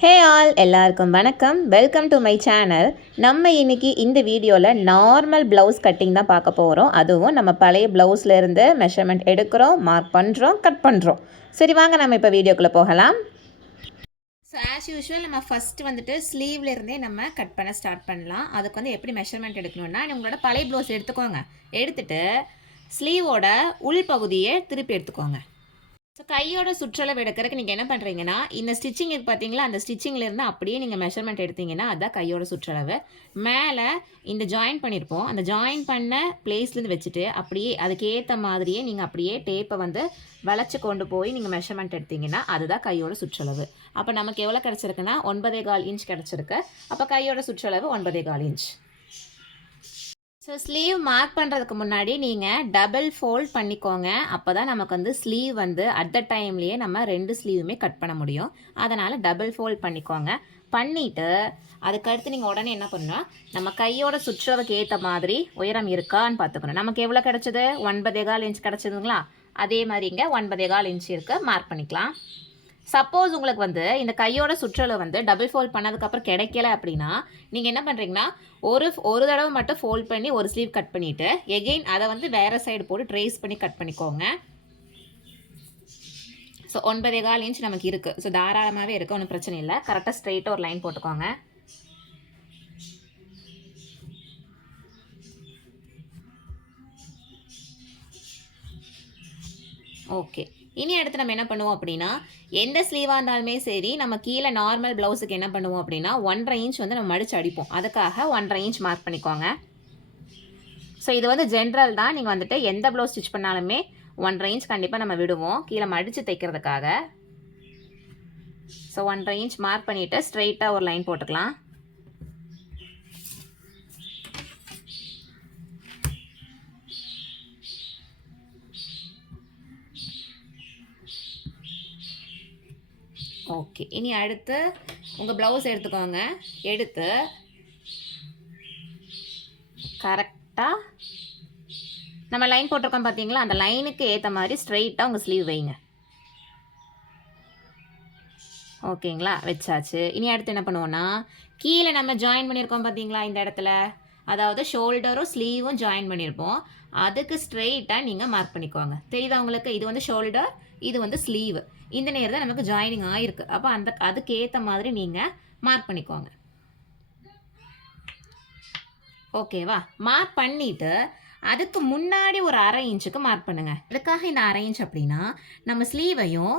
Hey all எல்லாருக்கும் வணக்கம். Welcome to my channel. நம்ம இன்னைக்கு இந்த வீடியோவில் நார்மல் ப்ளவுஸ் கட்டிங் தான் பார்க்க போகிறோம். அதுவும் நம்ம பழைய ப்ளவுஸ்லேருந்து மெஷர்மெண்ட் எடுக்கிறோம், மார்க் பண்ணுறோம், கட் பண்ணுறோம். சரி வாங்க நம்ம இப்போ வீடியோக்குள்ளே போகலாம். ஸோ ஆஸ் யூஷுவல் நம்ம ஃபஸ்ட்டு வந்துட்டு ஸ்லீவ்லேருந்தே நம்ம கட் பண்ண ஸ்டார்ட் பண்ணலாம். அதுக்கு வந்து எப்படி மெஷர்மெண்ட் எடுக்கணும்னா உங்களோட பழைய ப்ளவுஸ் எடுத்துக்கோங்க. எடுத்துகிட்டு ஸ்லீவோட உள் பகுதியை திருப்பி எடுத்துக்கோங்க. ஸோ கையோட சுற்றளவு எடுக்கிறதுக்கு நீங்கள் என்ன பண்ணுறீங்கன்னா இந்த ஸ்டிச்சிங் இருக்குது பார்த்தீங்களா, அந்த ஸ்டிச்சிங்லேருந்து அப்படியே நீங்கள் மெஷர்மெண்ட் எடுத்தீங்கன்னா அதுதான் கையோட சுற்றளவு. மேலே இந்த ஜாயின் பண்ணியிருப்போம், அந்த ஜாயின் பண்ண பிளேஸ்லேருந்து வச்சுட்டு அப்படியே அதுக்கேற்ற மாதிரியே நீங்கள் அப்படியே டேப்பை வந்து வளைச்சி கொண்டு போய் நீங்கள் மெஷர்மெண்ட் எடுத்தீங்கன்னா அதுதான் கையோட சுற்றளவு. அப்போ நமக்கு எவ்வளோ கிடச்சிருக்குன்னா 9.25 இன்ச் கிடச்சிருக்கு. அப்போ கையோட சுற்றளவு 9.25 இன்ச். ஸோ ஸ்லீவ் மார்க் பண்ணுறதுக்கு முன்னாடி நீங்கள் டபுள் ஃபோல்ட் பண்ணிக்கோங்க. அப்போ தான் நமக்கு வந்து ஸ்லீவ் வந்து அட் த டைம்லேயே நம்ம 2 ஸ்லீவுமே கட் பண்ண முடியும். அதனால் டபுள் ஃபோல்ட் பண்ணிக்கோங்க. பண்ணிவிட்டு அதுக்கடுத்து நீங்கள் உடனே என்ன பண்ணணும், நம்ம கையோட சுற்றளவுக்கு ஏற்ற மாதிரி உயரம் இருக்கான்னு பார்த்துக்கணும். நமக்கு எவ்வளோ கிடச்சிது, 9.25 இன்ச் கிடச்சிதுங்களா, அதே மாதிரி இங்கே 9.25 இன்ச் இருக்குது, மார்க் பண்ணிக்கலாம். சப்போஸ் உங்களுக்கு வந்து இந்த கையோட சுற்றளவு வந்து டபுள் ஃபோல்ட் பண்ணதுக்கப்புறம் கிடைக்கல அப்படின்னா நீங்கள் என்ன பண்ணுறீங்கன்னா ஒரு தடவை மட்டும் ஃபோல்ட் பண்ணி ஒரு ஸ்லீவ் கட் பண்ணிவிட்டு எகெயின் அதை வந்து வேறு சைடு போட்டு ட்ரேஸ் பண்ணி கட் பண்ணிக்கோங்க. ஸோ 9.25 இன்ச் நமக்கு இருக்குது. ஸோ தாராளமாகவே இருக்குது, ஒன்றும் பிரச்சனை இல்லை. கரெக்டாக ஸ்ட்ரெயிட்டாக ஒரு லைன் போட்டுக்கோங்க. ஓகே, இனி அடுத்து நம்ம என்ன பண்ணுவோம் அப்படின்னா எந்த ஸ்லீவாக இருந்தாலுமே சரி நம்ம கீழே நார்மல் ப்ளவுஸுக்கு என்ன பண்ணுவோம் அப்படின்னா 1.5 இன்ச் வந்து நம்ம மடித்து அடிப்போம். அதுக்காக 1.5 இன்ச் மார்க் பண்ணிக்கோங்க. ஸோ இது வந்து ஜென்ரல் தான், நீங்கள் வந்துட்டு எந்த ப்ளவுஸ் ஸ்டிச் பண்ணாலுமே 1.5 இன்ச் கண்டிப்பாக நம்ம விடுவோம் கீழே மடித்து தைக்கிறதுக்காக. ஸோ 1.5 இன்ச் மார்க் பண்ணிவிட்டு ஸ்ட்ரெயிட்டாக ஒரு லைன் போட்டுக்கலாம். ஓகே, இனி அடுத்து உங்கள் ப்ளவுஸ் எடுத்துக்கோங்க. எடுத்து கரெக்டாக நம்ம லைன் போட்டிருக்கோம் பார்த்தீங்களா, அந்த லைனுக்கு ஏற்ற மாதிரி ஸ்ட்ரெயிட்டாக உங்கள் ஸ்லீவ் வைங்க. ஓகேங்களா, வச்சாச்சு. இனி அடுத்து என்ன பண்ணுவோன்னா கீழே நம்ம ஜாயின் பண்ணியிருக்கோம் பார்த்தீங்களா இந்த இடத்துல, அதாவது ஷோல்டரும் ஸ்லீவும் ஜாயின் பண்ணியிருப்போம். அதுக்கு ஸ்ட்ரெயிட்டாக நீங்கள் மார்க் பண்ணிக்கோங்க. தெரியுதா உங்களுக்கு, இது வந்து ஷோல்டர், இது வந்து ஸ்லீவ். இந்த நேரம் தான் நமக்கு ஜாயினிங் ஆகிருக்கு. அப்போ அதுக்கு ஏற்ற மாதிரி நீங்கள் மார்க் பண்ணிக்கோங்க. ஓகேவா, மார்க் பண்ணிவிட்டு அதுக்கு முன்னாடி ஒரு 1/2 இன்ச்சுக்கு மார்க் பண்ணுங்கள். எதுக்காக இந்த 1/2 இன்ச் அப்படின்னா நம்ம ஸ்லீவையும்,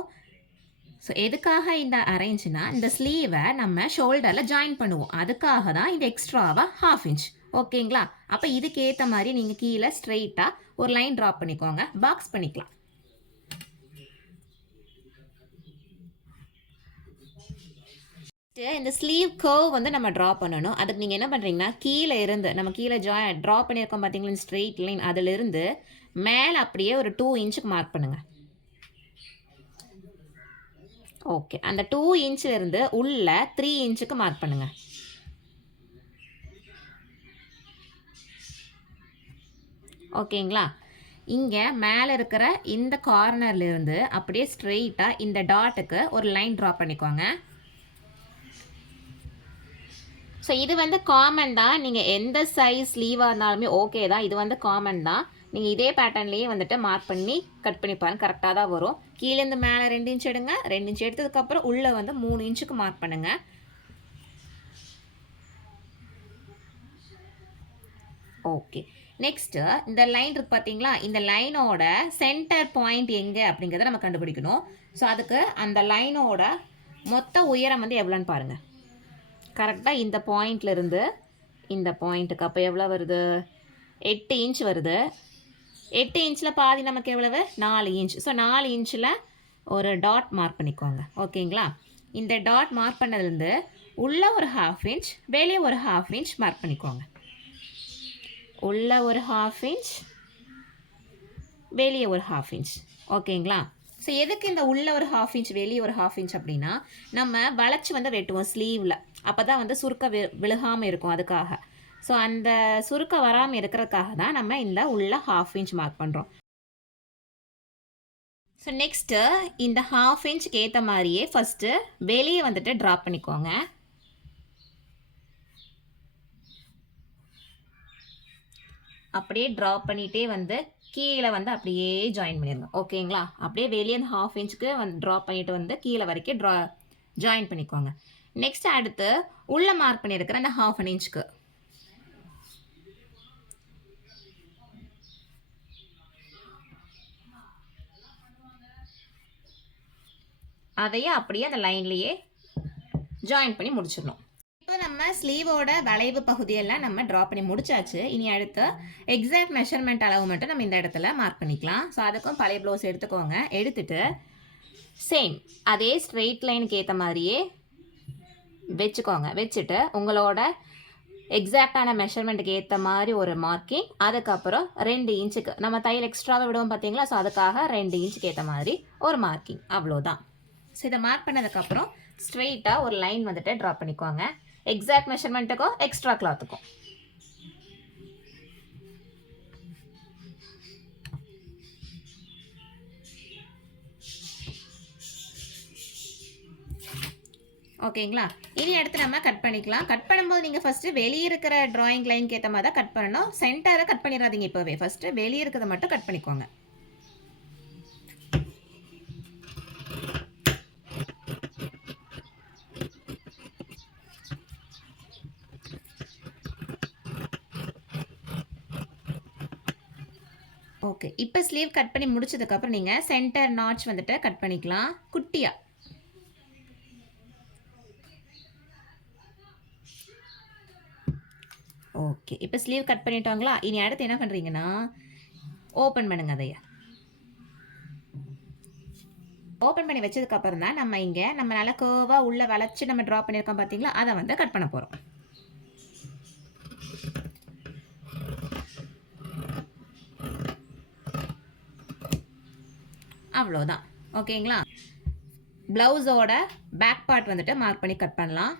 ஸோ எதுக்காக இந்த 1/2 இன்ச்சுனா இந்த ஸ்லீவை நம்ம ஷோல்டரில் ஜாயின் பண்ணுவோம். அதுக்காக தான் இந்த எக்ஸ்ட்ராவாக 1/2 இன்ச். ஓகேங்களா, அப்போ இதுக்கு ஏற்ற மாதிரி நீங்கள் கீழே ஸ்ட்ரெயிட்டாக ஒரு லைன் ட்ராப் பண்ணிக்கோங்க, பாக்ஸ் பண்ணிக்கலாம். இந்த ஸ்லீவ் கர்வ் வந்து நம்ம ட்ரா பண்ணணும். அதுக்கு நீங்கள் என்ன பண்ணுறீங்கன்னா கீழே இருந்து நம்ம கீழே ட்ரா பண்ணியிருக்கோம் பார்த்தீங்களா ஸ்ட்ரெயிட் லைன், அதிலிருந்து மேலே அப்படியே ஒரு 2 இன்ச்சுக்கு மார்க் பண்ணுங்கள். ஓகே, அந்த 2 இன்ச்சிலிருந்து உள்ள 3 இன்ச்சுக்கு மார்க் பண்ணுங்கள். ஓகேங்களா, இங்கே மேலே இருக்கிற இந்த கார்னர்லேருந்து அப்படியே ஸ்ட்ரெயிட்டாக இந்த டாட்டுக்கு ஒரு லைன் ட்ரா பண்ணிக்கோங்க. ஸோ இது வந்து காமன் தான், நீங்கள் எந்த சைஸ் ஸ்லீவாக இருந்தாலுமே ஓகே தான், இது வந்து காமன் தான். நீங்கள் இதே பேட்டர்ன்லேயே வந்துட்டு மார்க் பண்ணி கட் பண்ணி பாருங்க, கரெக்டாக தான் வரும். கீழேருந்து மேலே 2 இன்ச் எடுங்க, 2 இன்ச் எடுத்ததுக்கப்புறம் உள்ளே வந்து 3 இன்ச்சுக்கு மார்க் பண்ணுங்கள். ஓகே, நெக்ஸ்ட்டு இந்த லைன் இருக்குது பார்த்தீங்களா, இந்த லைனோட சென்டர் பாயிண்ட் எங்கே அப்படிங்கிறத நம்ம கண்டுபிடிக்கணும். ஸோ அதுக்கு அந்த லைனோட மொத்த உயரம் வந்து எவ்வளோன்னு பாருங்கள். கரெக்டாக இந்த பாயிண்ட்லேருந்து இந்த பாயிண்ட்டுக்கு அப்போ எவ்வளோ வருது, 8 இன்ச் வருது. 8 இன்ச்சில் பாதி நமக்கு எவ்வளவு, 4 இன்ச். ஸோ 4 இன்ச்சில் ஒரு டாட் மார்க் பண்ணிக்கோங்க. ஓகேங்களா, இந்த டாட் மார்க் பண்ணதுலேருந்து உள்ளே ஒரு 1/2 இன்ச், வெளியே ஒரு 1/2 இன்ச் மார்க் பண்ணிக்கோங்க. உள்ளே ஒரு 1/2 இன்ச், வெளியே ஒரு 1/2 இன்ச். ஓகேங்களா, ஸோ எதுக்கு இந்த உள்ள ஒரு 1/2 இன்ச் வெளியே ஒரு 1/2 இன்ச் அப்படின்னா நம்ம வளைச்சி வந்து வெட்டுவோம் ஸ்லீவில், அப்போ தான் வந்து சுருக்க விழுகாமல் இருக்கும் அதுக்காக. ஸோ அந்த சுருக்க வராமல் இருக்கிறதுக்காக தான் நம்ம இந்த உள்ள 1/2 இன்ச் மார்க் பண்ணுறோம். ஸோ நெக்ஸ்ட்டு இந்த 1/2 இன்ச்சுக்கு ஏற்ற மாதிரியே ஃபஸ்ட்டு வெளியே வந்துட்டு ட்ரா பண்ணிக்கோங்க. அப்படியே ட்ரா பண்ணிகிட்டே வந்து கீழே வந்து அப்படியே ஜாயின் பண்ணிடுங்க. ஓகேங்களா? அப்படியே வெளியே அந்த 1/2 இன்ச்சுக்கு ட்ரா பண்ணிட்டு வந்து கீழே வரைக்கும் ஜாயின் பண்ணிக்கோங்க. நெக்ஸ்ட் அடுத்து உள்ளே மார்க் பண்ணியிருக்கிற அந்த 1/2 இன்ச்சுக்கு அதையே அப்படியே அந்த லைன்லேயே ஜாயின் பண்ணி முடிச்சிடணும். இப்போ நம்ம ஸ்லீவோட வளைவு பகுதியெல்லாம் நம்ம ட்ரா பண்ணி முடிச்சாச்சு. இனி அடுத்து எக்ஸாக்ட் மெஷர்மெண்ட் அளவு மட்டும் நம்ம இந்த இடத்துல மார்க் பண்ணிக்கலாம். ஸோ அதுக்கும் பழைய ப்ளவுஸ் எடுத்துக்கோங்க. எடுத்துட்டு சேம் அதே ஸ்ட்ரெயிட் லைனுக்கு ஏற்ற மாதிரியே வச்சுக்கோங்க. வச்சுட்டு உங்களோட எக்ஸாக்டான மெஷர்மெண்ட்டுக்கு ஏற்ற மாதிரி ஒரு மார்க்கிங், அதுக்கப்புறம் 2 இன்ச்சுக்கு நம்ம தையல் எக்ஸ்ட்ராவை விடுவோம் பார்த்தீங்களா? ஸோ அதுக்காக 2 இன்ச்சுக்கு ஏற்ற மாதிரி ஒரு மார்க்கிங், அவ்வளோதான். ஸோ இதை மார்க் பண்ணதுக்கப்புறம் ஸ்ட்ரெயிட்டாக ஒரு லைன் வந்துட்டு ட்ரா பண்ணிக்கோங்க. எக்ஸாக்ட் மெஷர்மெண்ட்டுக்கும் எக்ஸ்ட்ரா கிளாத்துக்கும். ஓகேங்களா? இனி அடுத்து நம்ம கட் பண்ணிக்கலாம். கட் பண்ணும்போது நீங்கள் ஃபஸ்ட்டு வெளியே இருக்கிற ட்ராயிங் லைனுக்கு ஏற்ற மாதிரி தான் கட் பண்ணணும். சென்டரை கட் பண்ணிடாதீங்க. இப்போவே ஃபஸ்ட்டு வெளியே இருக்கிறத மட்டும் கட் பண்ணிக்கோங்க. ஓகே, இப்போ ஸ்லீவ் கட் பண்ணி முடிச்சதுக்கப்புறம் நீங்கள் சென்டர் நாட்ச் வந்துட்டு கட் பண்ணிக்கலாம் குட்டியாக. ஓகே, இப்போ ஸ்லீவ் கட் பண்ணிட்டாங்களா? இனி அடுத்து என்ன பண்ணுறீங்கன்னா ஓப்பன் பண்ணுங்க. அதைய ஓப்பன் பண்ணி வச்சதுக்கப்புறம் தான் நம்ம இங்கே நம்ம நல்லா கேர்வாக உள்ளே வளைச்சி நம்ம ட்ரா பண்ணியிருக்கோம் பார்த்தீங்களா? அதை வந்து கட் பண்ண போகிறோம். அவ்வளோதான். ஓகேங்களா? ப்ளவுஸோட பேக் பார்ட் வந்துட்டு மார்க் பண்ணி கட் பண்ணலாம்.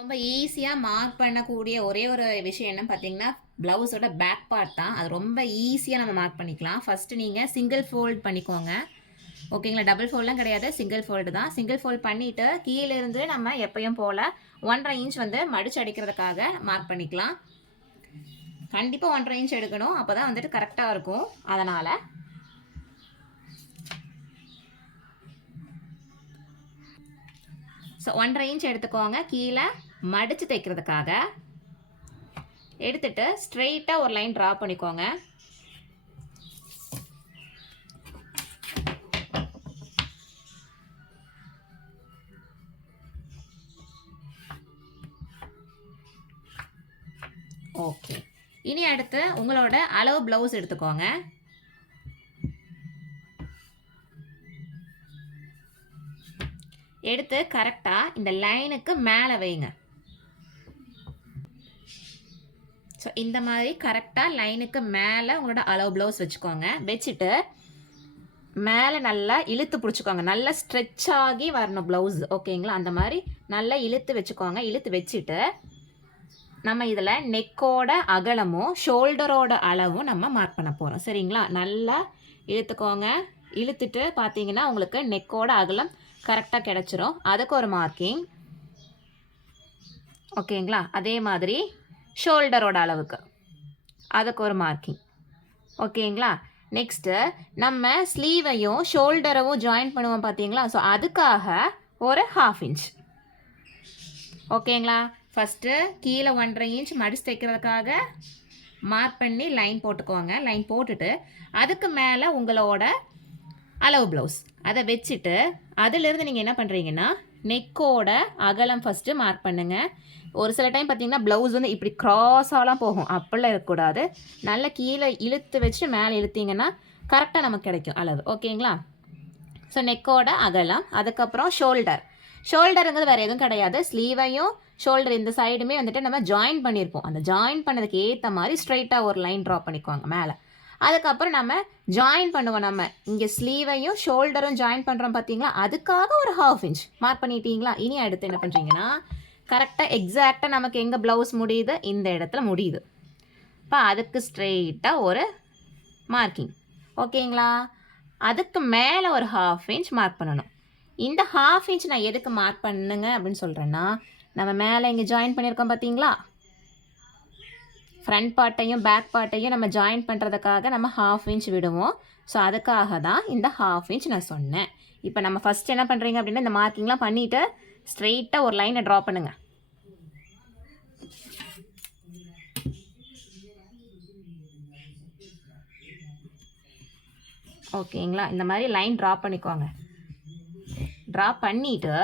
ரொம்ப ஈஸியாக மார்க் பண்ணக்கூடிய ஒரே ஒரு விஷயம் என்ன பார்த்தீங்கன்னா ப்ளவுஸோட பேக் பார்ட் தான். அது ரொம்ப ஈஸியாக நம்ம மார்க் பண்ணிக்கலாம். ஃபஸ்ட்டு நீங்கள் சிங்கிள் ஃபோல்ட் பண்ணிக்கோங்க. ஓகேங்களா? டபுள் ஃபோல்டெலாம் கிடையாது, சிங்கிள் ஃபோல்டு தான். சிங்கிள் ஃபோல்ட் பண்ணிவிட்டு கீழேருந்து நம்ம எப்பயும் போல் 1.5 இன்ச் வந்து மடிச்சு அடிக்கிறதுக்காக மார்க் பண்ணிக்கலாம். கண்டிப்பாக 1.5 இன்ச் எடுக்கணும், அப்போ தான் வந்துட்டு கரெக்டாக இருக்கும். அதனால் ஸோ 1.5 இன்ச் எடுத்துக்கோங்க கீழே மடித்து தைக்கிறதுக்காக. எடுத்துட்டு ஸ்ட்ரெயிட்டாக ஒரு லைன் ட்ரா பண்ணிக்கோங்க. ஓகே, இனி அடுத்து உங்களோட அளவு ப்ளவுஸ் எடுத்துக்கோங்க. எடுத்து கரெக்டாக இந்த லைனுக்கு மேலே வைங்க. ஸோ இந்த மாதிரி கரெக்டாக லைனுக்கு மேலே உங்களோட அளவு ப்ளவுஸ் வச்சுக்கோங்க. வச்சுட்டு மேலே நல்லா இழுத்து பிடிச்சிக்கோங்க. நல்லா ஸ்ட்ரெச் ஆகி வரணும் ப்ளவுஸ். ஓகேங்களா? அந்த மாதிரி நல்லா இழுத்து வச்சுக்கோங்க. இழுத்து வச்சுட்டு நம்ம இதில் நெக்கோட அகலமும் ஷோல்டரோட அளவும் நம்ம மார்க் பண்ண போகிறோம். சரிங்களா? நல்லா இழுத்துக்கோங்க. இழுத்துட்டு பார்த்தீங்கன்னா உங்களுக்கு நெக்கோட அகலம் கரெக்டாக கிடச்சிரும். அதுக்கு ஒரு மார்க்கிங். ஓகேங்களா? அதே மாதிரி ஷோல்டரோட அளவுக்கு அதுக்கு ஒரு மார்க்கிங். ஓகேங்களா? நெக்ஸ்ட்டு நம்ம ஸ்லீவையும் ஷோல்டரவும் ஜாயின் பண்ணுவோம் பார்த்தீங்களா? ஸோ அதுக்காக ஒரு 1/2 இன்ச். ஓகேங்களா? ஃபஸ்ட்டு கீழே 1.5 இன்ச் மடிச்சு தைக்கிறதுக்காக மார்க் பண்ணி லைன் போட்டுக்கோங்க. லைன் போட்டுட்டு அதுக்கு மேலே உங்களோட அளவு ப்ளவுஸ் அதை வச்சுட்டு அதிலிருந்து நீங்கள் என்ன பண்ணுறீங்கன்னா நெக்கோட அகலம் ஃபஸ்ட்டு மார்க் பண்ணுங்கள். ஒரு சில டைம் பார்த்தீங்கன்னா ப்ளவுஸ் வந்து இப்படி க்ராஸாலாம் போகும், அப்படிலாம் இருக்கக்கூடாது. நல்லா கீழே இழுத்து வச்சுட்டு மேலே இழுத்தீங்கன்னா கரெக்டாக நமக்கு கிடைக்கும் அளவு. ஓகேங்களா? ஸோ நெக்கோட அகலம், அதுக்கப்புறம் ஷோல்டருங்கிறது வேறு எதுவும் கிடையாது. ஸ்லீவையும் ஷோல்டர் இந்த சைடுமே வந்துட்டு நம்ம ஜாயின் பண்ணியிருப்போம். அந்த ஜாயின் பண்ணதுக்கு ஏற்ற மாதிரி ஸ்ட்ரைட்டாக ஒரு லைன் ட்ரா பண்ணிக்குவாங்க மேலே. அதுக்கப்புறம் நம்ம ஜாயின் பண்ணுவோம். நம்ம இங்கே ஸ்லீவையும் ஷோல்டரும் ஜாயின் பண்ணுறோம் பார்த்தீங்களா? அதுக்காக ஒரு 1/2 இன்ச் மார்க் பண்ணிட்டீங்களா? இனி அடுத்து என்ன பண்ணுறீங்கன்னா கரெக்டாக எக்ஸாக்டாக நமக்கு எங்கே ப்ளவுஸ் முடியுது, இந்த இடத்துல முடியுது. இப்போ அதுக்கு ஸ்ட்ரெயிட்டாக ஒரு மார்க்கிங். ஓகேங்களா? அதுக்கு மேலே ஒரு 1/2 இன்ச் மார்க் பண்ணணும். இந்த 1/2 இன்ச் நான் எதுக்கு மார்க் பண்ணுங்க அப்படின்னு சொல்கிறேன்னா, நம்ம மேலே இங்கே ஜாயின் பண்ணியிருக்கோம் பார்த்தீங்களா, ஃப்ரண்ட் பார்ட்டையும் பேக் பார்ட்டையும் நம்ம ஜாயின் பண்ணுறதுக்காக நம்ம 1/2 இன்ச் விடுவோம். ஸோ அதுக்காக தான் இந்த 1/2 இன்ச் நான் சொன்னேன். இப்போ நம்ம ஃபஸ்ட் என்ன பண்ணுறீங்க அப்படின்னா, இந்த மார்க்கிங்லாம் பண்ணிவிட்டு ஸ்ட்ரெயிட்டாக ஒரு லைனை ட்ரா பண்ணுங்கள். ஓகேங்களா, இந்த மாதிரி லைன் ட்ரா பண்ணிக்கோங்க. ட்ரா பண்ணிவிட்டு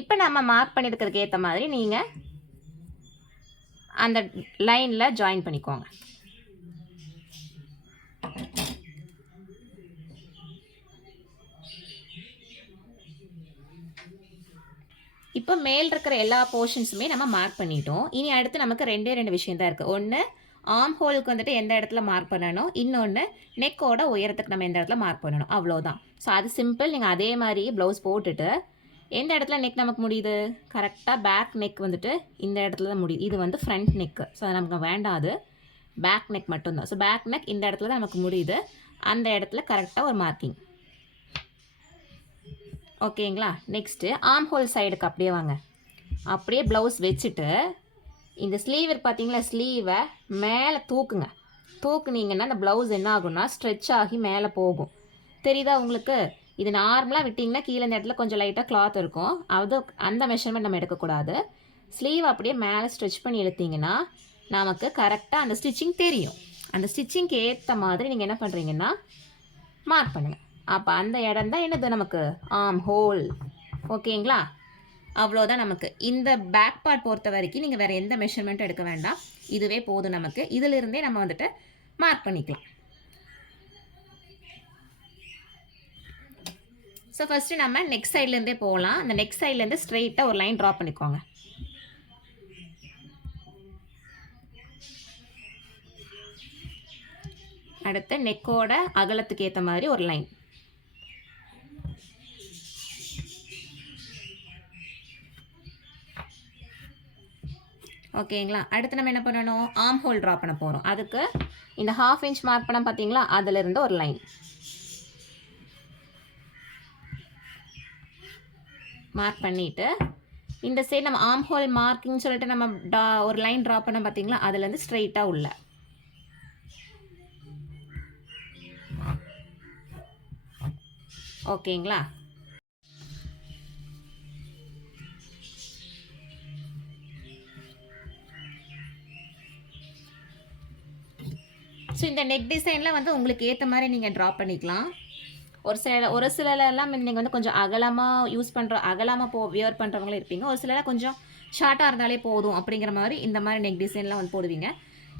இப்போ நம்ம மார்க் பண்ணியிருக்கிறதுக்கு ஏற்ற மாதிரி நீங்கள் அந்த லைனில் ஜாயின் பண்ணிக்கோங்க. இப்போ மேல் இருக்கிற எல்லா போர்ஷன்ஸுமே நம்ம மார்க் பண்ணிட்டோம். இனி அடுத்து நமக்கு 2 விஷயம் தான் இருக்குது. ஒன்று ஆர்ம் ஹோலுக்கு வந்துட்டு எந்த இடத்துல மார்க் பண்ணணும், இன்னொன்று நெக்கோட உயரத்துக்கு நம்ம எந்த இடத்துல மார்க் பண்ணணும், அவ்வளோதான். ஸோ அது சிம்பிள். நீங்கள் அதே மாதிரி ப்ளவுஸ் போட்டுட்டு எந்த இடத்துல நெக் நமக்கு முடியுது, கரெக்டாக பேக் நெக் வந்துட்டு இந்த இடத்துல தான் முடியுது. இது வந்து ஃப்ரண்ட் நெக்கு, ஸோ அது நமக்கு வேண்டாது, பேக் நெக் மட்டும்தான். ஸோ பேக் நெக் இந்த இடத்துல தான் நமக்கு முடியுது. அந்த இடத்துல கரெக்டாக ஒரு மார்க்கிங். ஓகேங்களா, நெக்ஸ்ட்டு ஆர்ம் ஹோல் சைடுக்கு அப்படியே வாங்க. அப்படியே ப்ளவுஸ் வச்சுட்டு இந்த ஸ்லீவ் பார்த்தீங்களா, ஸ்லீவை மேலே தூக்குங்க. தூக்குனீங்கன்னா அந்த ப்ளவுஸ் என்ன ஆகும்னா ஸ்ட்ரெச் ஆகி மேலே போகும். தெரியுதா உங்களுக்கு? இது நார்மலாக விட்டிங்கன்னா கீழே இந்த இடத்துல கொஞ்சம் லைட்டாக கிளாத் இருக்கும். அந்த மெஷர்மெண்ட் நம்ம எடுக்கக்கூடாது. ஸ்லீவ் அப்படியே மேலே ஸ்ட்ரெச் பண்ணி எடுத்திங்கன்னா நமக்கு கரெக்டாக அந்த ஸ்டிச்சிங் தெரியும். அந்த ஸ்டிச்சிங்க்கு ஏற்ற மாதிரி நீங்கள் என்ன பண்ணுறீங்கன்னா மார்க் பண்ணுங்கள். அப்போ அந்த இடம் தான் என்னது நமக்கு ஆர்ம் ஹோல். ஓகேங்களா, அவ்வளோதான். நமக்கு இந்த பேக் பார்ட் பொறுத்த வரைக்கும் நீங்கள் வேறு எந்த மெஷர்மெண்ட்டும் எடுக்க வேண்டாம், இதுவே போதும் நமக்கு. இதிலிருந்தே நம்ம வந்துட்டு மார்க் பண்ணிக்கலாம். ஸோ ஃபஸ்ட்டு நம்ம நெக் சைட்லேருந்தே போகலாம். அந்த நெக் சைட்லேருந்து ஸ்ட்ரெயிட்டாக ஒரு லைன் ட்ரா பண்ணிக்கோங்க. அடுத்து நெக்கோட அகலத்துக்கு ஏற்ற மாதிரி ஒரு லைன். ஓகேங்களா, அடுத்து நம்ம என்ன பண்ணணும், ஆர்ம் ஹோல் ட்ரா பண்ண போகிறோம். அதுக்கு இந்த 1/2 இன்ச் மார்க் பண்ண பார்த்தீங்களா, அதிலிருந்து ஒரு லைன் மார்க் பண்ணிவிட்டு இந்த சைடு நம்ம ஆர்ம் ஹோல் மார்க்கிங் சொல்லிட்டு நம்ம ஒரு லைன் ட்ரா பண்ண பார்த்தீங்களா, அதுலேருந்து ஸ்ட்ரெயிட்டாக உள்ள. ஓகேங்களா, ஸோ இந்த நெக் டிசைனில் வந்து உங்களுக்கு ஏற்ற மாதிரி நீங்கள் ட்ரா பண்ணிக்கலாம். ஒரு சிலரெல்லாம் நீங்கள் வந்து கொஞ்சம் அகலமாக வியர் பண்ணுறவங்களும் இருப்பீங்க. ஒரு சிலர் கொஞ்சம் ஷார்ட்டாக இருந்தாலே போதும் அப்படிங்கிற மாதிரி இந்த மாதிரி நெக் டிசைன்லாம் வந்து போடுவீங்க.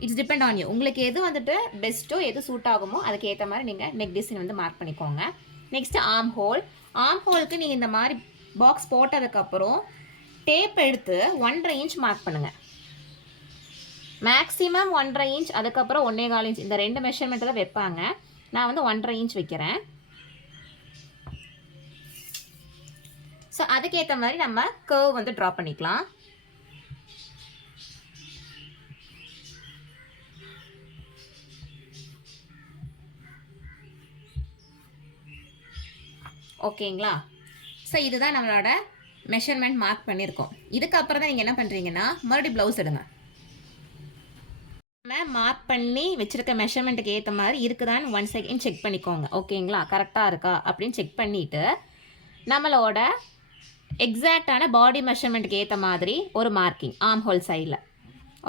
It's depend on you. உங்களுக்கு எது வந்துட்டு பெஸ்ட்டோ, எது சூட் ஆகுமோ அதுக்கு ஏற்ற மாதிரி நீங்கள் நெக் டிசைன் வந்து மார்க் பண்ணிக்கோங்க. Next arm whole. ஆர்ம் ஹோலுக்கு நீங்கள் இந்த மாதிரி பாக்ஸ் போட்டதுக்கப்புறம் டேப் எடுத்து 1.5 இன்ச் மார்க் பண்ணுங்கள். மேக்ஸிமம் 1.5 இன்ச், அதுக்கப்புறம் 1.25 இன்ச், இந்த 2 மெஷர்மெண்ட்டு தான் வைப்பாங்க. நான் வந்து 1.5 இன்ச் வைக்கிறேன். ஸோ அதுக்கேற்ற மாதிரி நம்ம கர்வ் வந்து ட்ரா பண்ணிக்கலாம். ஓகேங்களா, ஸோ இதுதான் நம்மளோட மெஷர்மெண்ட் மார்க் பண்ணியிருக்கோம். இதுக்கப்புறம் தான் நீங்கள் என்ன பண்ணுறீங்கன்னா மறுபடியும் ப்ளவுஸ் எடுங்க. நம்ம மார்க் பண்ணி வச்சுருக்க மெஷர்மெண்ட்டுக்கு ஏற்ற மாதிரி இருக்குதான்னு 1 செகண்ட் செக் பண்ணிக்கோங்க. ஓகேங்களா, கரெக்டாக இருக்கா அப்படின்னு செக் பண்ணிவிட்டு நம்மளோட எக்ஸாக்டான பாடி மெஷர்மெண்ட்டுக்கு ஏற்ற மாதிரி ஒரு மார்க்கிங் ஆர்ம் ஹோல் சைடில்.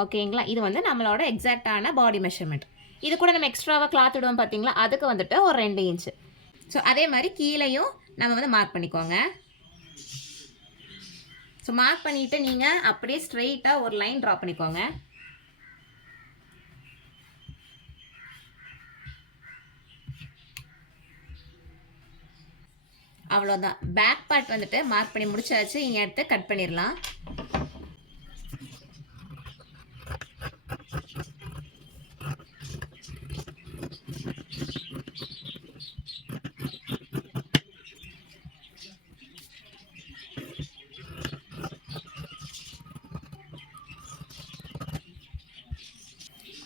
ஓகேங்களா, இது வந்து நம்மளோட எக்ஸாக்டான பாடி மெஷர்மெண்ட். இது கூட நம்ம எக்ஸ்ட்ராவாக கிளாத் விடுவோம் பார்த்தீங்களா, அதுக்கு வந்துட்டு ஒரு 2 இன்ச்சு. ஸோ அதே மாதிரி கீழேயும் நம்ம வந்து மார்க் பண்ணிக்கோங்க. ஸோ மார்க் பண்ணிவிட்டு நீங்கள் அப்படியே ஸ்ட்ரெயிட்டாக ஒரு லைன் ட்ரா பண்ணிக்கோங்க. அவ்வளோதான். பேக் பார்ட் வந்துட்டு மார்க் பண்ணி முடிச்சாச்சு. இனி அடுத்து கட் பண்ணிடலாம்.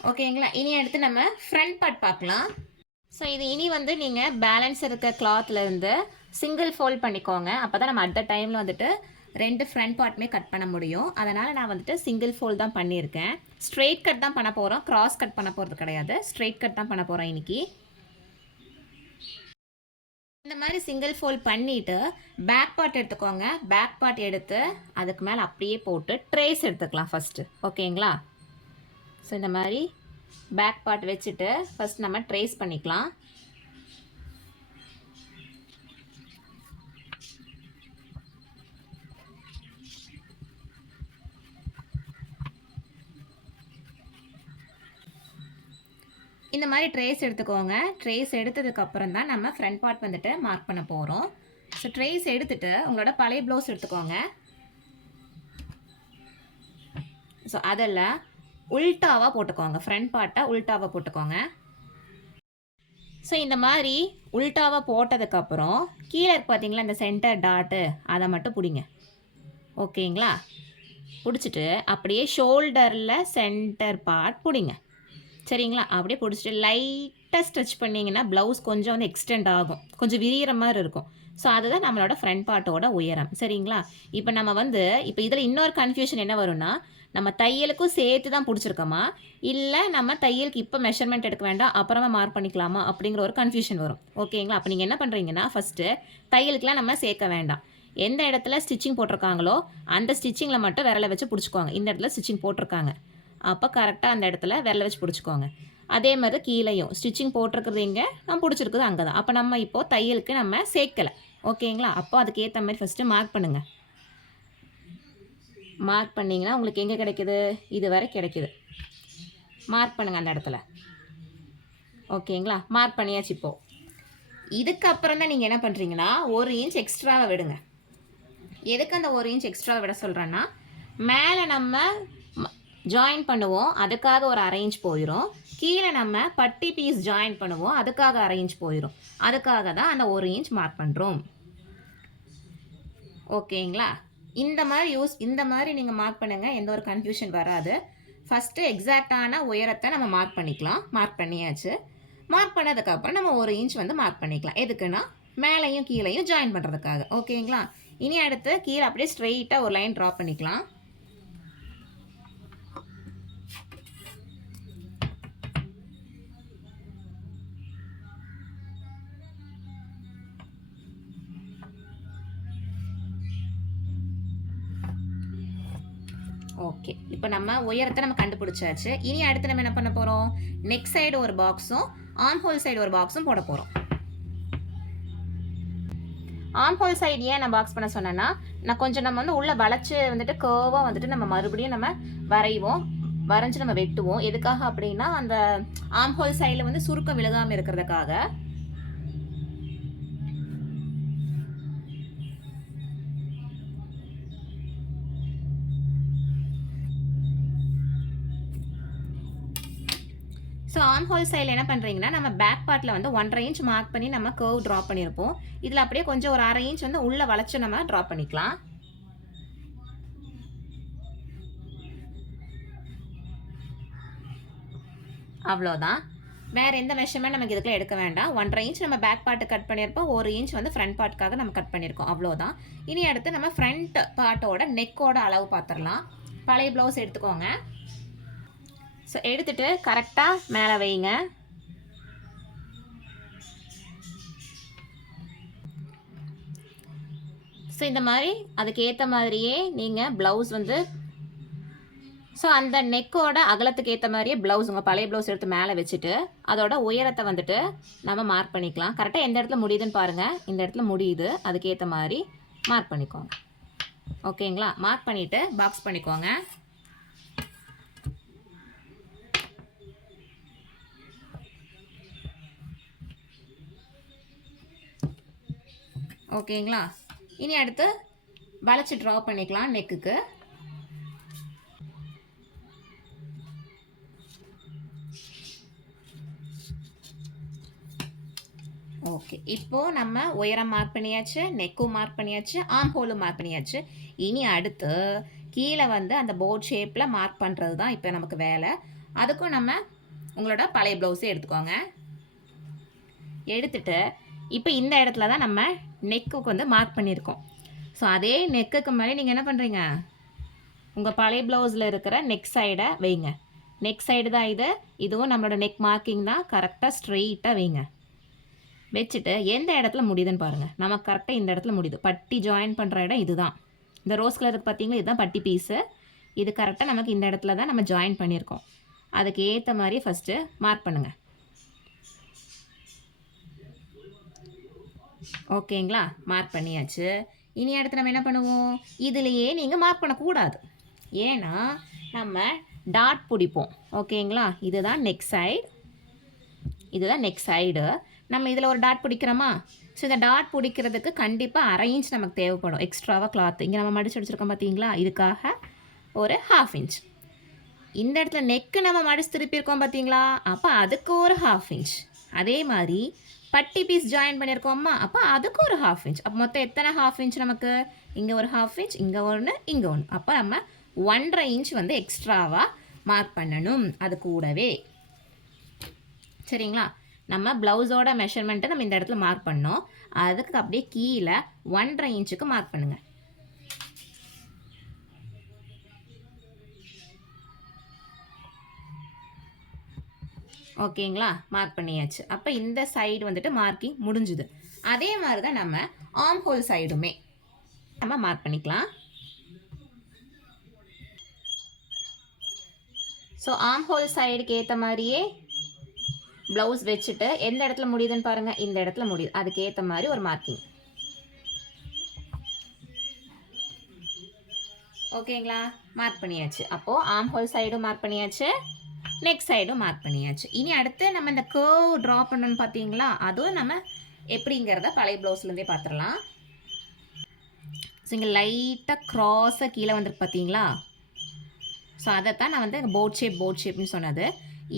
ஓகேங்களா, இனி அடுத்து நம்ம ஃப்ரண்ட் பார்ட் பார்க்கலாம். ஸோ இது இனி வந்து நீங்கள் பேலன்ஸ் இருக்க கிளாத்லேருந்து சிங்கிள் ஃபோல்ட் பண்ணிக்கோங்க. அப்போ தான் நம்ம அட் த டைமில் வந்துட்டு 2 ஃப்ரண்ட் பார்ட்டுமே கட் பண்ண முடியும். அதனால் நான் வந்துட்டு சிங்கிள் ஃபோல்ட் தான் பண்ணியிருக்கேன். ஸ்ட்ரெயிட் கட் தான் பண்ண போகிறோம், கிராஸ் கட் பண்ண போகிறது கிடையாது. ஸ்ட்ரெயிட் கட் தான் பண்ண போகிறோம் இன்றைக்கி. இந்த மாதிரி சிங்கிள் ஃபோல்ட் பண்ணிவிட்டு பேக் பார்ட் எடுத்துக்கோங்க. பேக் பார்ட் எடுத்து அதுக்கு மேலே அப்படியே போட்டு ட்ரேஸ் எடுத்துக்கலாம் ஃபஸ்ட்டு. ஓகேங்களா? ஸோ இந்த மாதிரி பேக் பார்ட் வச்சுட்டு ஃபஸ்ட் நம்ம ட்ரேஸ் பண்ணிக்கலாம். இந்த மாதிரி ட்ரேஸ் எடுத்துக்கோங்க. ட்ரேஸ் எடுத்ததுக்கப்புறம் தான் நம்ம ஃப்ரண்ட் பார்ட் வந்துட்டு மார்க் பண்ண போகிறோம். ஸோ ட்ரேஸ் எடுத்துகிட்டு உங்களோட பழைய ப்ளவுஸ் எடுத்துக்கோங்க. ஸோ அதில் உல்ட்டாவாக போட்டுக்கோங்க. ஃப்ரண்ட் பார்ட்டை உல்ட்டாவாக போட்டுக்கோங்க. ஸோ இந்த மாதிரி உல்ட்டாவாக போட்டதுக்கப்புறம் கீழே இருக்கு பார்த்தீங்களா இந்த சென்டர் டாட்டு, அதை மட்டும் பிடிங்க. ஓகேங்களா? பிடிச்சிட்டு அப்படியே ஷோல்டரில் சென்டர் பார்ட் பிடிங்க. சரிங்களா? அப்படியே பிடிச்சிட்டு லைட்டாக ஸ்ட்ரெச் பண்ணிங்கன்னா ப்ளவுஸ் கொஞ்சம் வந்து எக்ஸ்டெண்ட் ஆகும், கொஞ்சம் விரிகிற மாதிரி இருக்கும். ஸோ அதுதான் நம்மளோட ஃப்ரண்ட் பார்ட்டோட உயரம். சரிங்களா? இப்போ நம்ம வந்து இப்போ இதில் இன்னொரு கன்ஃபியூஷன் என்ன வரும்னா, நம்ம தையலுக்கும் சேர்த்து தான் பிடிச்சிருக்கோமா, இல்லை நம்ம தையலுக்கு இப்போ மெஷர்மெண்ட் எடுக்க வேண்டாம் அப்புறமா மார்க் பண்ணிக்கலாமா அப்படிங்கிற ஒரு கன்ஃபியூஷன் வரும். ஓகேங்களா? அப்போ நீங்கள் என்ன பண்ணுறீங்கன்னா, ஃபஸ்ட்டு தையலுக்குலாம் நம்ம சேர்க்க வேண்டாம். எந்த இடத்துல ஸ்டிச்சிங் போட்டிருக்காங்களோ அந்த ஸ்டிச்சிங்கில் மட்டும் விரலை வச்சு பிடிச்சிக்கோங்க. இந்த இடத்துல ஸ்டிச்சிங் போட்டிருக்காங்க, அப்போ கரெக்டாக அந்த இடத்துல விரலை வச்சு பிடிச்சிக்கோங்க. அதே மாதிரி கீழேயும் ஸ்டிச்சிங் போட்டிருக்கிறது இங்கே, நம்ம பிடிச்சிருக்குது அங்கே தான். அப்போ நம்ம இப்போது தையலுக்கு நம்ம சேர்க்கலை. ஓகேங்களா? அப்போ அதுக்கேற்ற மாதிரி ஃபஸ்ட்டு மார்க் பண்ணுங்கள். மார்க் பண்ணிங்கன்னா உங்களுக்கு எங்கே கிடைக்குது, இது வரை கிடைக்குது. மார்க் பண்ணுங்கள் அந்த இடத்துல. ஓகேங்களா? மார்க் பண்ணியாச்சு. இப்போது இதுக்கப்புறம் தான் நீங்கள் என்ன பண்ணுறீங்கன்னா 1 இன்ச் எக்ஸ்ட்ராவை விடுங்க. எதுக்கு அந்த 1 இன்ச் எக்ஸ்ட்ராவை விட சொல்கிறேன்னா, மேலே நம்ம ஜாயின் பண்ணுவோம், அதுக்காக ஒரு 1/2 இன்ச் போயிடும். கீழே நம்ம பட்டி பீஸ் ஜாயின் பண்ணுவோம், அதுக்காக 1/2 இன்ச் போயிடும். அதுக்காக தான் அந்த 1 இன்ச் மார்க் பண்ணுறோம். ஓகேங்களா? இந்த மாதிரி நீங்கள் மார்க் பண்ணுங்கள், எந்த ஒரு கன்ஃபியூஷன் வராது. ஃபஸ்ட்டு எக்ஸாக்டான உயரத்தை நம்ம மார்க் பண்ணிக்கலாம். மார்க் பண்ணியாச்சு. மார்க் பண்ணதுக்கப்புறம் நம்ம 1 இன்ச் வந்து மார்க் பண்ணிக்கலாம். எதுக்குன்னா மேலேயும் கீழேயும் ஜாயின் பண்ணுறதுக்காக. ஓகேங்களா? இனி அடுத்து கீழே அப்படியே ஸ்ட்ரெயிட்டாக ஒரு லைன் ட்ரா பண்ணிக்கலாம். ஓகே, இப்போ நம்ம உயரத்தை நம்ம கண்டுபிடிச்சாச்சு. இனி அடுத்து நம்ம என்ன பண்ண போகிறோம், நெக் சைடு ஒரு பாக்ஸும் ஆர்ம் ஹோல் சைடு ஒரு பாக்ஸும் போட போகிறோம். ஆர்ம் ஹோல் சைடு ஏன் நான் பாக்ஸ் பண்ண சொன்னேன்னா, நம்ம வந்து உள்ளே வளைச்சி வந்துட்டு கர்வாக வந்துட்டு நம்ம மறுபடியும் நம்ம வரைவோம், வரைஞ்சி நம்ம வெட்டுவோம். எதுக்காக அப்படின்னா, அந்த ஆர்ம் ஹோல் சைடில் வந்து சுருக்கம் விழுகாமல் இருக்கிறதுக்காக. ஸோ ஆர்ம் ஹோல் சைடில் என்ன பண்ணுறீங்கன்னா, நம்ம பேக் பார்ட்டில் வந்து 1/2 இன்ச் மார்க் பண்ணி நம்ம கர்வ் ட்ரா பண்ணியிருப்போம். இதில் அப்படியே கொஞ்சம் ஒரு 1/2 இன்ச் வந்து உள்ளே வளைச்சி நம்ம ட்ரா பண்ணிக்கலாம். அவ்வளோதான். வேறு எந்த மெஷர்மெண்ட் நமக்கு இதுக்குள்ள எடுக்க வேண்டாம். 1/2 இன்ச் நம்ம பேக் பார்ட்டு கட் பண்ணியிருப்போம், 1 இன்ச் வந்து ஃப்ரண்ட் பார்ட்டுக்காக நம்ம கட் பண்ணியிருக்கோம். அவ்வளோதான். இனி அடுத்து நம்ம ஃப்ரண்ட் பார்ட்டோட நெக்கோட அளவு பார்த்துடலாம். பழைய ப்ளவுஸ் எடுத்துக்கோங்க. ஸோ எடுத்துகிட்டு கரெக்டாக மேலே வைங்க. ஸோ இந்த மாதிரி அதுக்கு ஏற்ற மாதிரியே நீங்கள் ப்ளவுஸ் வந்து, ஸோ அந்த நெக்கோட அகலத்துக்கு ஏற்ற மாதிரியே ப்ளவுஸ், உங்கள் பழைய ப்ளவுஸ் எடுத்து மேலே வச்சுட்டு அதோட உயரத்தை வந்துட்டு நம்ம மார்க் பண்ணிக்கலாம். கரெக்டாக எந்த இடத்துல முடியுதுன்னு பாருங்கள். இந்த இடத்துல முடியுது, அதுக்கேற்ற மாதிரி மார்க் பண்ணிக்கோங்க. ஓகேங்களா? மார்க் பண்ணிவிட்டு பாக்ஸ் பண்ணிக்கோங்க. ஓகேங்களா? இனி அடுத்து வளைச்சி ட்ரா பண்ணிக்கலாம் நெக்குக்கு. ஓகே, இப்போது நம்ம உயரம் மார்க் பண்ணியாச்சு, நெக்கும் மார்க் பண்ணியாச்சு, ஆர்ம் ஹோலும் மார்க் பண்ணியாச்சு. இனி அடுத்து கீழே வந்து அந்த போர்ட் ஷேப்பில் மார்க் பண்ணுறது தான் இப்போ நமக்கு வேலை. அதுக்கும் நம்ம உங்களோட பழைய ப்ளவுஸே எடுத்துக்கோங்க. எடுத்துட்டு இப்போ இந்த இடத்துல தான் நம்ம நெக்குக்கு வந்து மார்க் பண்ணியிருக்கோம். ஸோ அதே நெக்குக்கு மேலே நீங்கள் என்ன பண்ணுறீங்க, உங்கள் பழைய ப்ளவுஸில் இருக்கிற நெக் சைடை வைங்க. நெக் சைடு தான் இது, இதுவும் நம்மளோட நெக் மார்க்கிங் தான். கரெக்டாக ஸ்ட்ரெயிட்டாக வைங்க. வச்சுட்டு எந்த இடத்துல முடியுதுன்னு பாருங்கள். நமக்கு கரெக்டாக இந்த இடத்துல முடியுது. பட்டி ஜாயின் பண்ணுற இடம் இது தான். இந்த ரோஸ் கலருக்கு பார்த்தீங்களா, இதுதான் பட்டி பீஸு. இது கரெக்டாக நமக்கு இந்த இடத்துல தான் நம்ம ஜாயின் பண்ணியிருக்கோம். அதுக்கு ஏற்ற மாதிரி ஃபஸ்ட்டு மார்க் பண்ணுங்கள். ஓகேங்களா, மார்க் பண்ணியாச்சு. இனி அடுத்து நம்ம என்ன பண்ணுவோம், இதுலேயே நீங்கள் மார்க் பண்ணக்கூடாது. ஏன்னா நம்ம டாட் பிடிப்போம். ஓகேங்களா, இதுதான் நெக் சைடு, இதுதான் நெக் சைடு. நம்ம இதில் ஒரு டாட் பிடிக்கிறோமா? ஸோ இந்த டாட் பிடிக்கிறதுக்கு கண்டிப்பாக 1/2 இன்ச் நமக்கு தேவைப்படும் எக்ஸ்ட்ராவாக கிளாத். இங்கே நம்ம மடிச்சு வச்சுருக்கோம் பார்த்தீங்களா, இதுக்காக ஒரு 1/2 இன்ச். இந்த இடத்துல நெக்கு நம்ம மடிச்சு திருப்பியிருக்கோம் பார்த்தீங்களா, அப்போ அதுக்கு ஒரு 1/2 இன்ச். அதே மாதிரி பட்டி பீஸ் ஜாயின் பண்ணியிருக்கோம்மா, அப்போ அதுக்கு ஒரு 1/2 இன்ச். அப்போ மொத்தம் எத்தனை 1/2 இன்ச் நமக்கு? இங்கே ஒரு 1/2 இன்ச், இங்கே ஒன்று, இங்கே ஒன்று. அப்போ நம்ம 1.5 இன்ச் வந்து எக்ஸ்ட்ராவாக மார்க் பண்ணணும் அது கூடவே. சரிங்களா, நம்ம ப்ளவுஸோட மெஷர்மெண்ட்டை நம்ம இந்த இடத்துல மார்க் பண்ணோம். அதுக்கு அப்படியே கீழே 1.5 இன்ச்சுக்கு மார்க் பண்ணுங்கள். ஓகேங்களா, மார்க் பண்ணியாச்சு. அப்போ இந்த சைடு வந்துட்டு மார்க்கிங் முடிஞ்சுது. அதே மாதிரி தான் நம்ம ஆர்ம் ஹோல் சைடுமே நம்ம மார்க் பண்ணிக்கலாம். ஸோ ஆர்ம் ஹோல் சைடுக்கு ஏற்ற மாதிரியே ப்ளவுஸ் வச்சுட்டு எந்த இடத்துல முடியுதுன்னு பாருங்கள், இந்த இடத்துல முடியுது. அதுக்கு ஏற்ற மாதிரி ஒரு மார்க்கிங். ஓகேங்களா, மார்க் பண்ணியாச்சு. அப்போது ஆர்ம் ஹோல் சைடும் மார்க் பண்ணியாச்சு, நெக் சைடும் மார்க் பண்ணியாச்சு. இனி அடுத்து நம்ம இந்த கர்வ் ட்ரா பண்ணணும்னு பார்த்தீங்களா, அதுவும் நம்ம எப்படிங்கிறத பழைய ப்ளவுஸ்லேருந்தே பார்த்துடலாம். ஸோ இங்கே லைட்டாக க்ராஸாக கீழே வந்துருக்கு பார்த்தீங்களா. ஸோ அதைத்தான் நான் வந்து போட் ஷேப்னு சொன்னது.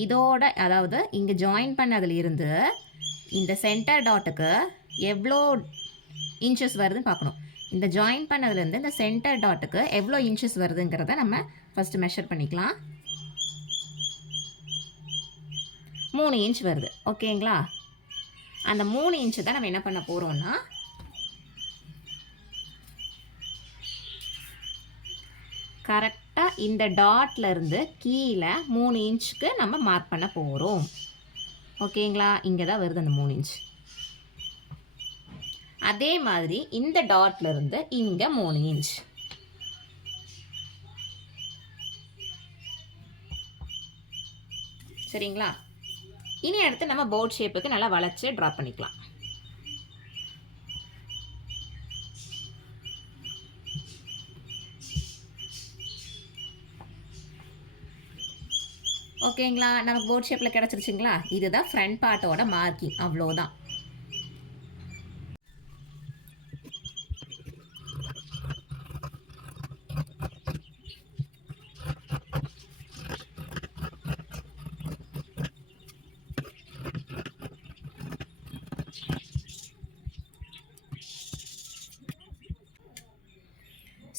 இதோட அதாவது இங்கே ஜாயின் பண்ணதுலேருந்து இந்த சென்டர் டாட்டுக்கு எவ்வளோ இன்ச்சஸ் வருதுன்னு பார்க்கணும். இந்த ஜாயின் பண்ணதுலேருந்து இந்த சென்டர் டாட்டுக்கு எவ்வளோ இன்ச்சஸ் வருதுங்கிறத நம்ம ஃபஸ்ட்டு மெஷர் பண்ணிக்கலாம். 3 இன்ச் வருது. ஓகேங்களா, அந்த 3 இன்ச்சு தான் நம்ம என்ன பண்ண போகிறோம்னா, கரெக்டாக இந்த டாட்லேருந்து கீழே 3 இன்ச்சுக்கு நம்ம மார்க் பண்ண போகிறோம். ஓகேங்களா, இங்கே தான் வருது அந்த 3 இன்ச். அதே மாதிரி இந்த டாட்லேருந்து இங்கே 3 இன்ச். சரிங்களா, இனி அடுத்து நம்ம போட் ஷேப்புக்கு நல்லா வளைச்சு ட்ரா பண்ணிக்கலாம். ஓகேங்களா, நமக்கு போட் ஷேப்பில் கிடச்சிருச்சுங்களா. இதுதான் ஃப்ரண்ட் பார்ட்டோட மார்க்கிங், அவ்வளோதான்.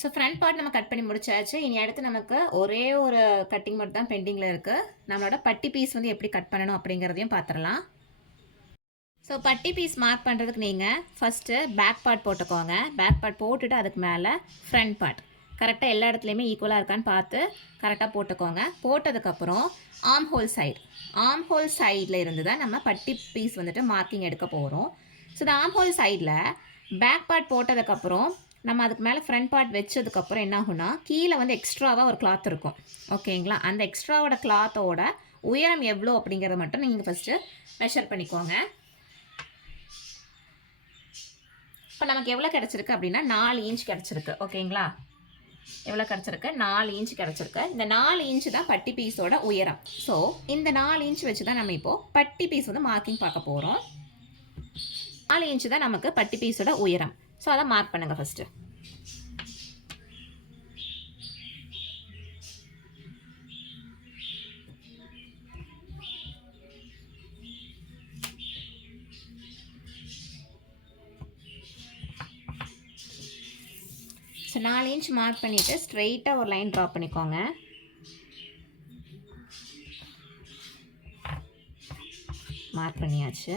ஸோ ஃப்ரண்ட் பார்ட் நம்ம கட் பண்ணி முடிச்சாச்சு. இனி அடுத்து நமக்கு ஒரே ஒரு கட்டிங் மட்டும் தான் பெண்டிங்கில் இருக்குது. நம்மளோட பட்டி பீஸ் வந்து எப்படி கட் பண்ணணும் அப்படிங்கிறதையும் பார்த்துடலாம். ஸோ பட்டி பீஸ் மார்க் பண்ணுறதுக்கு நீங்கள் ஃபஸ்ட்டு பேக் பார்ட் போட்டுக்கோங்க. பேக் பார்ட் போட்டுட்டு அதுக்கு மேலே ஃப்ரண்ட் பார்ட் கரெக்டாக எல்லா இடத்துலையுமே ஈக்குவலாக இருக்கான்னு பார்த்து கரெக்டாக போட்டுக்கோங்க. போட்டதுக்கப்புறம் ஆர்ம் ஹோல் சைடில் இருந்து தான் நம்ம பட்டி பீஸ் வந்துட்டு மார்க்கிங் எடுக்க போகிறோம். ஸோ இந்த ஆர்ம் ஹோல் சைடில் பேக் பார்ட் போட்டதுக்கப்புறம் நம்ம அதுக்கு மேலே ஃப்ரண்ட் பார்ட் வச்சதுக்கப்புறம் என்ன ஆகும்னா, கீழே வந்து எக்ஸ்ட்ராவாக ஒரு கிளாத் இருக்கும். ஓகேங்களா, அந்த எக்ஸ்ட்ராவோட கிளாத்தோட உயரம் எவ்வளோ அப்படிங்கிறத மட்டும் நீங்கள் ஃபஸ்ட்டு மெஷர் பண்ணிக்கோங்க. இப்போ நமக்கு எவ்வளோ கிடச்சிருக்கு அப்படின்னா 4 இன்ச் கிடச்சிருக்கு. ஓகேங்களா, எவ்வளோ கிடச்சிருக்கு? 4 இன்ச் கிடச்சிருக்கு. இந்த 4 இன்ச்சு தான் பட்டி பீஸோட உயரம். ஸோ இந்த 4 இன்ச் வச்சு தான் நம்ம இப்போது பட்டி பீஸ் வந்து மார்க்கிங் பார்க்க போகிறோம். 4 இன்ச்சு தான் நமக்கு பட்டி பீஸோட உயரம். ஸோ அதை மார்க் பண்ணுங்கள் ஃபஸ்ட்டு. ஸோ 4 இன்ச் மார்க் பண்ணிவிட்டு ஸ்ட்ரெயிட்டாக ஒரு லைன் ட்ரா பண்ணிக்கோங்க. மார்க் பண்ணியாச்சு.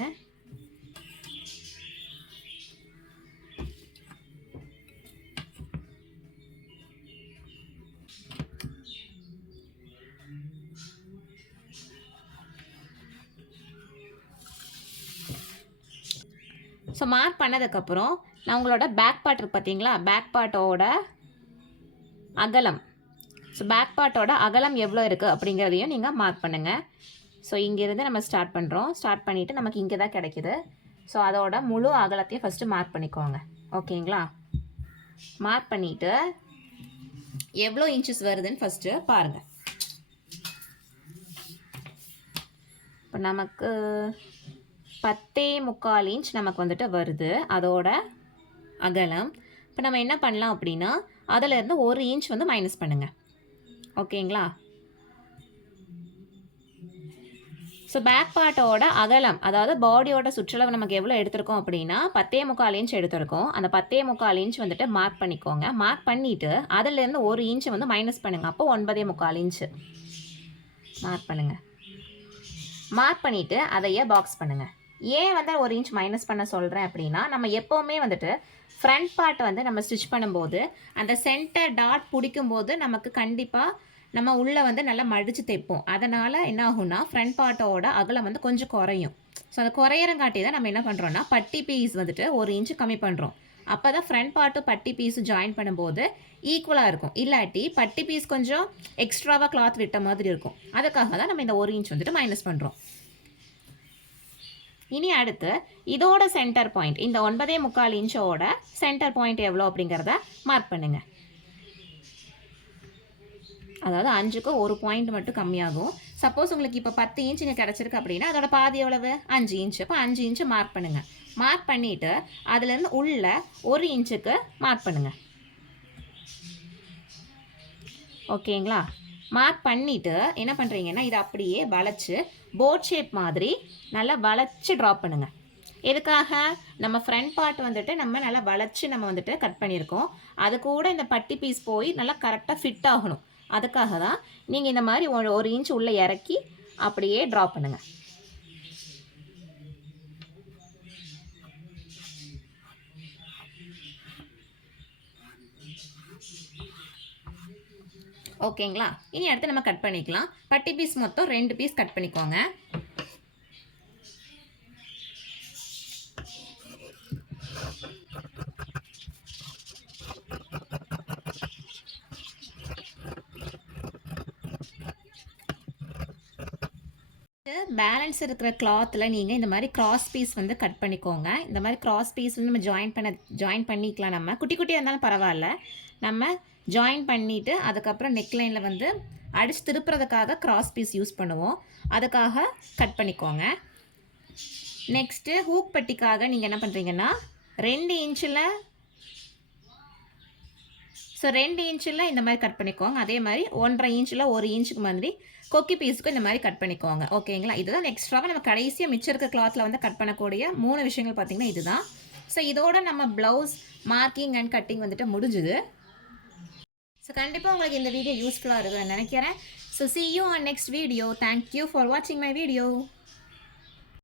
ஸோ மார்க் பண்ணதுக்கப்புறம் நான் உங்களோட பேக் பார்ட் இருக்குது பார்த்தீங்களா, பேக் பார்ட்டோட அகலம், ஸோ பேக் பார்ட்டோட அகலம் எவ்வளோ இருக்குது அப்படிங்கிறதையும் நீங்கள் மார்க் பண்ணுங்கள். ஸோ இங்கேருந்து நம்ம ஸ்டார்ட் பண்ணுறோம். ஸ்டார்ட் பண்ணிவிட்டு நமக்கு இங்கே தான் கிடைக்கிது. ஸோ அதோட முழு அகலத்தையும் ஃபஸ்ட்டு மார்க் பண்ணிக்கோங்க. ஓகேங்களா? மார்க் பண்ணிவிட்டு எவ்வளோ இன்ச்சஸ் வருதுன்னு ஃபஸ்ட்டு பாருங்கள். இப்போ நமக்கு 10.25 இன்ச் நமக்கு வந்துட்டு வருது அதோட அகலம். இப்போ நம்ம என்ன பண்ணலாம் அப்படின்னா, அதிலேருந்து 1 இன்ச் வந்து மைனஸ் பண்ணுங்கள். ஓகேங்களா? ஸோ பேக் பார்ட்டோட அகலம், அதாவது பாடியோட சுற்றளவு நமக்கு எவ்வளோ எடுத்திருக்கோம் அப்படின்னா 10.25 இன்ச் எடுத்திருக்கோம். அந்த 10.25 இன்ச் வந்துட்டு மார்க் பண்ணிக்கோங்க. மார்க் பண்ணிவிட்டு அதிலேருந்து 1 இன்ச் வந்து மைனஸ் பண்ணுங்கள். அப்போ 9.25 இன்ச்சு மார்க் பண்ணுங்கள். மார்க் பண்ணிவிட்டு அதையே பாக்ஸ் பண்ணுங்கள். ஏன் வந்து 1 இன்ச் மைனஸ் பண்ண சொல்கிறேன் அப்படின்னா, நம்ம எப்போவுமே வந்துட்டு ஃப்ரண்ட் பார்ட் வந்து நம்ம ஸ்டிச் பண்ணும்போது அந்த சென்டர் டாட் பிடிக்கும்போது நமக்கு கண்டிப்பாக நம்ம உள்ளே வந்து நல்லா மடித்து தைப்போம். அதனால் என்ன ஆகும்னா ஃப்ரண்ட் பார்ட்டோட அகலம் வந்து கொஞ்சம் குறையும். ஸோ அந்த குறையறங்காட்டி தான் நம்ம என்ன பண்ணுறோன்னா பட்டி பீஸ் வந்துட்டு 1 இன்ச்சு கம்மி பண்ணுறோம். அப்போ தான் ஃப்ரண்ட் பார்ட்டும் பட்டி பீஸும் ஜாயின் பண்ணும்போது ஈக்குவலாக இருக்கும். இல்லாட்டி பட்டி பீஸ் கொஞ்சம் எக்ஸ்ட்ராவாக கிளாத் விட்ட மாதிரி இருக்கும். அதுக்காக தான் நம்ம இந்த 1 இன்ச் வந்துட்டு மைனஸ் பண்ணுறோம். இனி அடுத்து இதோட சென்டர் பாயிண்ட், இந்த 9.25 இன்ச்சோட சென்டர் பாயிண்ட் எவ்வளோ அப்படிங்கிறத மார்க் பண்ணுங்கள். அதாவது 5க்கு 1 பாயிண்ட் மட்டும் கம்மியாகும். சப்போஸ் உங்களுக்கு இப்போ 10 இன்ச் இங்கே கிடச்சிருக்கு அப்படின்னா அதோட பாதி எவ்வளவு 5 இன்ச்சு. இப்போ 5 இன்ச்சு மார்க் பண்ணுங்கள். மார்க் பண்ணிவிட்டு அதுலேருந்து உள்ள 1 இன்ச்சுக்கு மார்க் பண்ணுங்கள். ஓகேங்களா? மார்க் பண்ணிவிட்டு என்ன பண்ணுறீங்கன்னா இதை அப்படியே வளைச்சி போட் ஷேப் மாதிரி நல்லா வளைச்சி ட்ராப் பண்ணுங்கள். எதுக்காக? நம்ம ஃப்ரண்ட் பார்ட் வந்துட்டு நம்ம நல்லா வளைச்சி நம்ம வந்துட்டு கட் பண்ணியிருக்கோம். அது கூட இந்த பட்டி பீஸ் போய் நல்லா கரெக்டாக ஃபிட் ஆகணும். அதுக்காக தான் நீங்கள் இந்த மாதிரி 1 இன்ச் உள்ளே இறக்கி அப்படியே ட்ராப் பண்ணுங்கள். ஓகேங்களா? இனி அடுத்து நம்ம கட் பண்ணிக்கலாம். பட்டி பீஸ் மொத்தம் 2 பீஸ் கட் பண்ணிக்கோங்க. பேலன்ஸ் இருக்கிற கிளாத்தில் நீங்கள் இந்த மாதிரி கிராஸ் பீஸ் வந்து கட் பண்ணிக்கோங்க. இந்த மாதிரி கிராஸ் பீஸ் வந்து நம்ம ஜாயின் பண்ணிக்கலாம். நம்ம குட்டி குட்டியாக இருந்தாலும் பரவாயில்ல, நம்ம ஜாயின் பண்ணிவிட்டு அதுக்கப்புறம் நெக்லைனில் வந்து அடித்து திருப்புறதுக்காக கிராஸ் பீஸ் யூஸ் பண்ணுவோம். அதுக்காக கட் பண்ணிக்கோங்க. நெக்ஸ்ட்டு ஹூக் பட்டிக்காக நீங்கள் என்ன பண்ணுறீங்கன்னா 2 இன்ச்சில், ஸோ 2 இன்ச்சில் இந்த மாதிரி கட் பண்ணிக்கோங்க. அதே மாதிரி 1.5 இன்ச்சில் 1 இன்ச்சுக்கு மாதிரி கொக்கி பீஸுக்கும் இந்த மாதிரி கட் பண்ணிக்கோங்க. ஓகேங்களா? இதுதான் எக்ஸ்ட்ராவாக நம்ம கடைசியாக மிச்சம் இருக்க கிளாத்தில் வந்து கட் பண்ணக்கூடிய 3 விஷயங்கள் பார்த்திங்கன்னா இதுதான். ஸோ இதோட நம்ம ப்ளவுஸ் மார்க்கிங் அண்ட் கட்டிங் வந்துட்டு முடிஞ்சுது. ஸோ கண்டிப்பாக உங்களுக்கு இந்த வீடியோ யூஸ்ஃபுல்லாக இருக்குன்னு நினைக்கிறேன். So see you on next video. Thank you for watching my video.